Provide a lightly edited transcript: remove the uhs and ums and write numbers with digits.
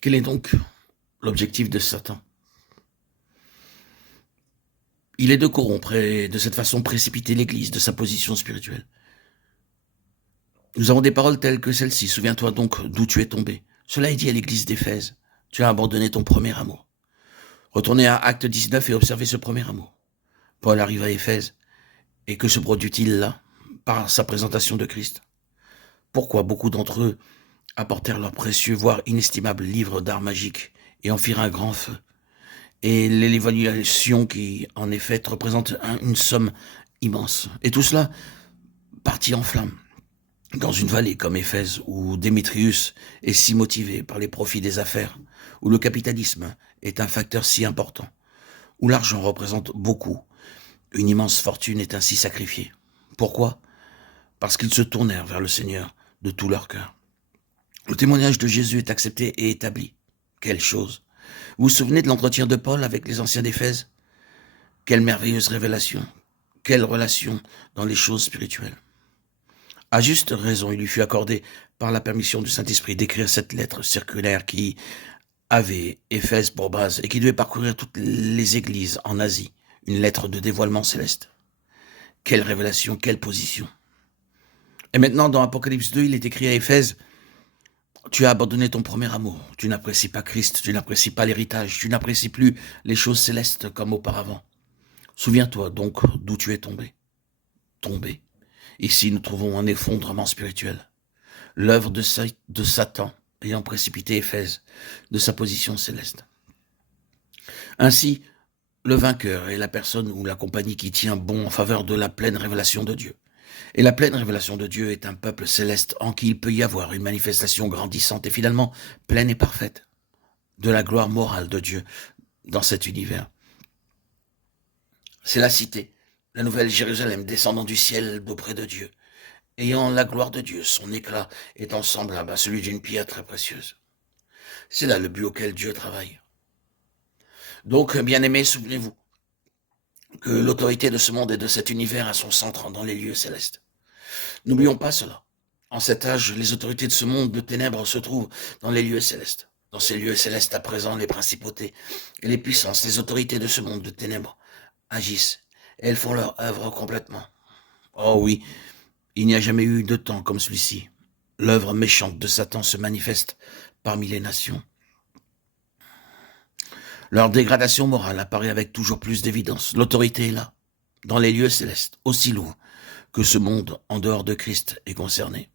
Quel est donc l'objectif de Satan? Il est de corrompre et de cette façon précipiter l'Église de sa position spirituelle. Nous avons des paroles telles que celle-ci. Souviens-toi donc d'où tu es tombé. Cela est dit à l'Église d'Éphèse. Tu as abandonné ton premier amour. Retournez à Acte 19 et observez ce premier amour. Paul arrive à Éphèse. Et que se produit-il là, par sa présentation de Christ? Pourquoi beaucoup d'entre eux apportèrent leurs précieux, voire inestimables livres d'art magique et en firent un grand feu? Et l'évaluation qui, en effet, représente une somme immense. Et tout cela partit en flammes. Dans une vallée comme Éphèse, où Démétrius est si motivé par les profits des affaires, où le capitalisme est un facteur si important, où l'argent représente beaucoup, une immense fortune est ainsi sacrifiée. Pourquoi? Parce qu'ils se tournèrent vers le Seigneur de tout leur cœur. Le témoignage de Jésus est accepté et établi. Quelle chose! Vous vous souvenez de l'entretien de Paul avec les anciens d'Éphèse? Quelle merveilleuse révélation! Quelle relation dans les choses spirituelles! À juste raison, il lui fut accordé par la permission du Saint-Esprit d'écrire cette lettre circulaire qui avait Éphèse pour base et qui devait parcourir toutes les églises en Asie. Une lettre de dévoilement céleste. Quelle révélation, quelle position! Et maintenant, dans Apocalypse 2, il est écrit à Éphèse, tu as abandonné ton premier amour, tu n'apprécies pas Christ, tu n'apprécies pas l'héritage, tu n'apprécies plus les choses célestes comme auparavant. Souviens-toi donc d'où tu es tombé. Tombé. Ici, nous trouvons un effondrement spirituel. L'œuvre de Satan ayant précipité Éphèse de sa position céleste. Ainsi, le vainqueur est la personne ou la compagnie qui tient bon en faveur de la pleine révélation de Dieu. Et la pleine révélation de Dieu est un peuple céleste en qui il peut y avoir une manifestation grandissante et finalement pleine et parfaite de la gloire morale de Dieu dans cet univers. C'est la cité, la nouvelle Jérusalem descendant du ciel d'auprès de Dieu, ayant la gloire de Dieu, son éclat étant semblable à celui d'une pierre très précieuse. C'est là le but auquel Dieu travaille. Donc, bien-aimés, souvenez-vous que l'autorité de ce monde et de cet univers a son centre dans les lieux célestes. N'oublions pas cela. En cet âge, les autorités de ce monde de ténèbres se trouvent dans les lieux célestes. Dans ces lieux célestes, à présent, les principautés et les puissances, les autorités de ce monde de ténèbres agissent et elles font leur œuvre complètement. Oh oui, il n'y a jamais eu de temps comme celui-ci. L'œuvre méchante de Satan se manifeste parmi les nations. Leur dégradation morale apparaît avec toujours plus d'évidence. L'autorité est là, dans les lieux célestes, aussi loin que ce monde en dehors de Christ est concerné.